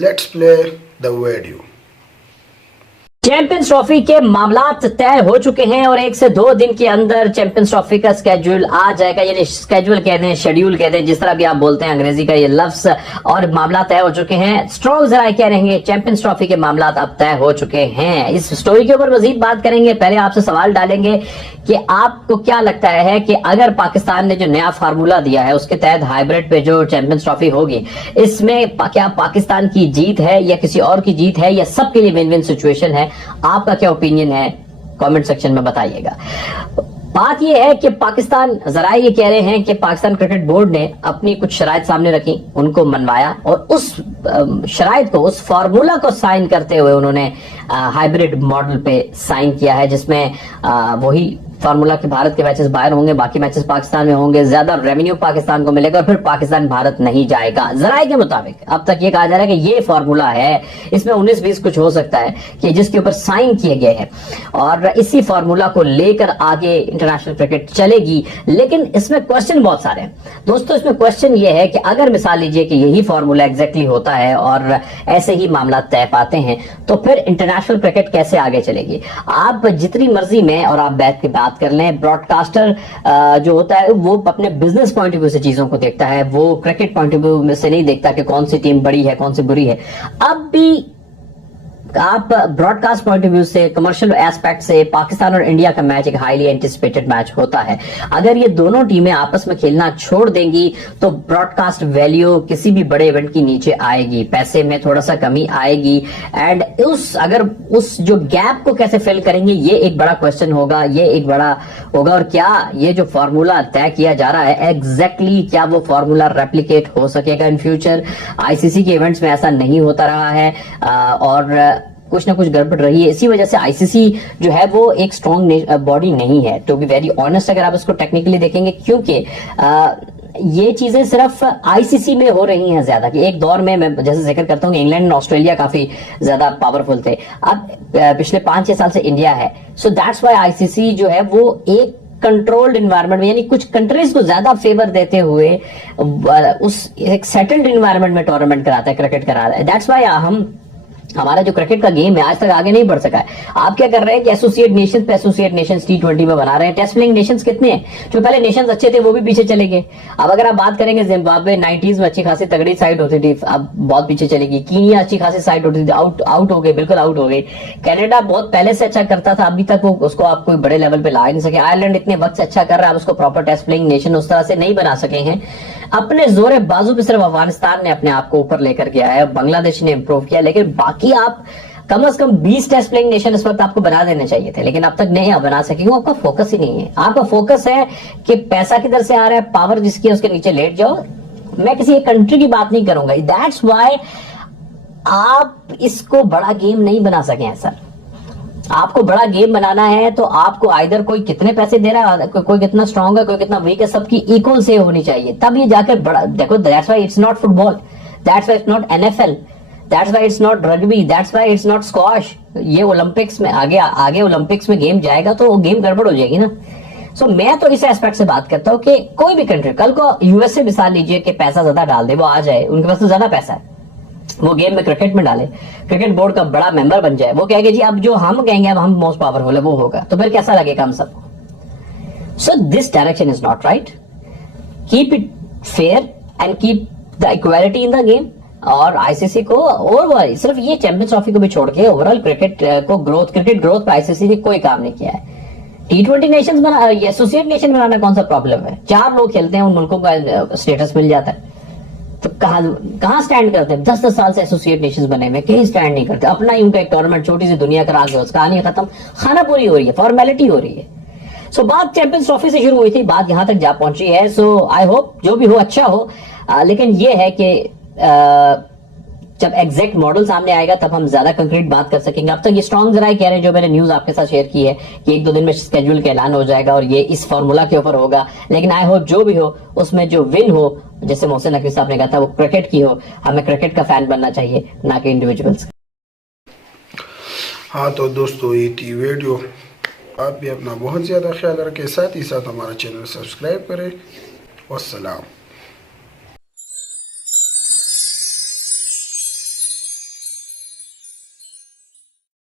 Let's play the video. Champions trophy के मामलात तय हो चुके हैं और 1 से 2 दिन के अंदर चैंपियंस ट्रॉफी का स्केड्यूल आ जाएगा। यानी स्केड्यूल कहते हैं, शेड्यूल कहते हैं, जिस तरह भी आप बोलते हैं अंग्रेजी का ये लफ्ज। और मामला तय हो चुके हैं। स्ट्रॉन्ग जरा क्या रहेंगे, चैंपियंस ट्रॉफी के मामलात अब तय हो चुके हैं। इस स्टोरी के ऊपर मजीद बात करेंगे। पहले आपसे सवाल डालेंगे कि आपको क्या लगता है कि अगर पाकिस्तान ने जो नया फार्मूला दिया है उसके तहत हाइब्रिड पे जो चैंपियंस ट्रॉफी होगी, इसमें क्या पाकिस्तान की जीत है या किसी और की जीत है या सबके लिए विन विन सिचुएशन है? आपका क्या ओपिनियन है, कमेंट सेक्शन में बताइएगा। बात यह है कि पाकिस्तान, जरा ये कह रहे हैं कि पाकिस्तान क्रिकेट बोर्ड ने अपनी कुछ शराइत सामने रखी, उनको मनवाया और उस शराइत को, उस फार्मूला को साइन करते हुए उन्होंने हाइब्रिड मॉडल पे साइन किया है, जिसमें वही फार्मूला के भारत के मैचेस बाहर होंगे, बाकी मैचेस पाकिस्तान में होंगे, ज्यादा रेवेन्यू पाकिस्तान को मिलेगा और फिर पाकिस्तान भारत नहीं जाएगा। जराये के मुताबिक अब तक ये कहा जा रहा है कि ये फार्मूला है, इसमें 19-20 कुछ हो सकता है कि जिसके ऊपर साइन किए गए हैं और इसी फार्मूला को लेकर आगे इंटरनेशनल क्रिकेट चलेगी। लेकिन इसमें क्वेश्चन बहुत सारे हैं दोस्तों। इसमें क्वेश्चन ये है कि अगर मिसाल लीजिए कि यही फार्मूला एग्जैक्टली होता है और ऐसे ही मामला तय पाते हैं, तो फिर इंटरनेशनल क्रिकेट कैसे आगे चलेगी? आप जितनी मर्जी में और आप बैठ के बात कर लें, ब्रॉडकास्टर जो होता है वो अपने बिजनेस पॉइंट ऑफ व्यू से चीजों को देखता है, वो क्रिकेट पॉइंट ऑफ व्यू में से नहीं देखता कि कौन सी टीम बड़ी है कौन सी बुरी है। अब भी आप ब्रॉडकास्ट पॉइंट ऑफ व्यू से, कमर्शियल एस्पेक्ट से, पाकिस्तान और इंडिया का मैच एक हाईली एंटिसिपेटेड मैच होता है। अगर ये दोनों टीमें आपस में खेलना छोड़ देंगी तो ब्रॉडकास्ट वैल्यू किसी भी बड़े इवेंट की नीचे आएगी, पैसे में थोड़ा सा कमी आएगी। एंड उस जो गैप को कैसे फिल करेंगे, ये एक बड़ा क्वेश्चन होगा, ये एक बड़ा होगा। और क्या ये जो फॉर्मूला तय किया जा रहा है एग्जैक्टली क्या वो फॉर्मूला रेप्लिकेट हो सकेगा इन फ्यूचर? आईसीसी के इवेंट्स में ऐसा नहीं होता रहा है और कुछ ना कुछ गड़बड़ रही है। इसी वजह से आईसीसी जो है वो एक स्ट्रॉन्ग बॉडी नहीं है, टू बी वेरी ऑनेस्ट, अगर आप इसको टेक्निकली देखेंगे, क्योंकि ये चीजें सिर्फ आईसीसी में हो रही हैं ज्यादा। कि एक दौर में मैं जैसे जिक्र करता हूँ, इंग्लैंड और ऑस्ट्रेलिया काफी ज्यादा पावरफुल थे, अब पिछले 5-6 साल से इंडिया है। सो दैट्स व्हाई आईसीसी जो है वो एक कंट्रोल्ड इन्वायरमेंट में, यानी कुछ कंट्रीज को ज्यादा फेवर देते हुए उस एक सेटल्ड इन्वायरमेंट में टूर्नामेंट कराता है, क्रिकेट कराता है। दैट्स व्हाई हमारा जो क्रिकेट का गेम है आज तक आगे नहीं बढ़ सका है। आप क्या कर रहे हैं कि एसोसिएट नेशंस पे एसोसिएट नेशंस T20 में बना रहे हैं। टेस्ट प्लेइंग नेशंस कितने हैं? जो पहले नेशंस अच्छे थे वो भी पीछे चले गए। अब अगर आप बात करेंगे, जिम्बाब्वे 90s में अच्छी खासी तगड़ी साइड होती थी, अब बहुत पीछे चलेगी। कीनिया अच्छी खासी साइड होती थी, आउट हो गई, बिल्कुल आउट हो गई। कनाडा बहुत पहले से अच्छा करता था, अभी तक उसको आप कोई बड़े लेवल पे ला नहीं सके। आयरलैंड इतने वक्त से अच्छा कर रहा है, उसको प्रॉपर टेस्ट प्लेइंग नेशन उस तरह से नहीं बना सके हैं। अपने जोरे बाजू पे सिर्फ अफगानिस्तान ने अपने आप को ऊपर लेकर गया है, बांग्लादेश ने इंप्रूव किया, लेकिन बाकी आप कम से कम 20 टेस्ट प्लेइंग नेशन इस वक्त आपको बना देने चाहिए थे, लेकिन अब तक नहीं आप बना सके। आपका फोकस ही नहीं है। आपका फोकस है कि पैसा किधर से आ रहा है, पावर जिसकी है उसके नीचे लेट जाओ। मैं किसी एक कंट्री की बात नहीं करूंगा। दैट्स व्हाई आप इसको बड़ा गेम नहीं बना सके हैं सर। आपको बड़ा गेम बनाना है तो आपको आइदर कोई कितने पैसे दे रहा है, कोई कितना स्ट्रांग है, कोई कितना वीक है, सबकी इक्वल से होनी चाहिए, तब ये जाकर बड़ा देखो। That's why it's not football, that's why it's not NFL, that's why it's not rugby, that's why it's not squash. ये ओलंपिक्स में आगे ओलंपिक्स में गेम जाएगा तो वो गेम गड़बड़ हो जाएगी ना। सो मैं तो इस एस्पेक्ट से बात करता हूँ कि कोई भी कंट्री, कल को यूएस से मिसाल लीजिए कि पैसा ज्यादा डाल दे, वो आ जाए, उनके पास तो ज्यादा पैसा है, वो गेम में क्रिकेट में डाले, क्रिकेट बोर्ड का बड़ा मेंबर बन जाए, वो कहेगा जी अब जो हम कहेंगे अब हम मोस्ट पावरफुल है, वो होगा, तो फिर कैसा लगेगा हम सबको? So this direction is not right. Keep it fair and keep the equality in the game. और आईसीसी को और सिर्फ ये चैंपियंस ट्रॉफी को भी छोड़ के ओवरऑल क्रिकेट को क्रिकेट ग्रोथ पर आईसीसी ने कोई काम नहीं किया है। T20 नेशंस बना, एसोसिएट नेशन बनाना कौन सा प्रॉब्लम है? 4 लोग खेलते हैं, उन मुल्कों का स्टेटस मिल जाता है, तो कहां स्टैंड करते हैं? 10-10 साल से एसोसिएट नेशंस बने हुए, कहीं स्टैंड नहीं करते। अपना ही उनका एक टूर्नामेंट छोटी सी दुनिया करा के उसका कहानी खत्म, खाना पूरी हो रही है, फॉर्मेलिटी हो रही है। सो बात चैंपियंस ट्रॉफी से शुरू हुई थी, बात यहां तक जा पहुंची है। सो आई होप जो भी हो अच्छा हो, लेकिन ये है कि जब एग्जैक्ट मॉडल सामने आएगा तब हम ज्यादा कंक्रीट बात कर सकेंगे। अब तक ये स्ट्रॉन्ग जरा कह रहे हैं, जो मैंने न्यूज आपके साथ शेयर की है कि 1-2 दिन में स्केड्यूल का ऐलान हो जाएगा और ये इस फॉर्मूला के ऊपर होगा। लेकिन आई होप जो भी हो उसमें जो विन हो, जैसे मोहसिन नकवी साहब ने कहा था, वो क्रिकेट की हो। हमें क्रिकेट का फैन बनना चाहिए, ना कि इंडिविजुअल्स। हाँ तो दोस्तों, ये थी वीडियो। आप भी अपना बहुत ज़्यादा ख्याल रखें, साथ ही साथ हमारा चैनल सब्सक्राइब करें। वस्सलाम।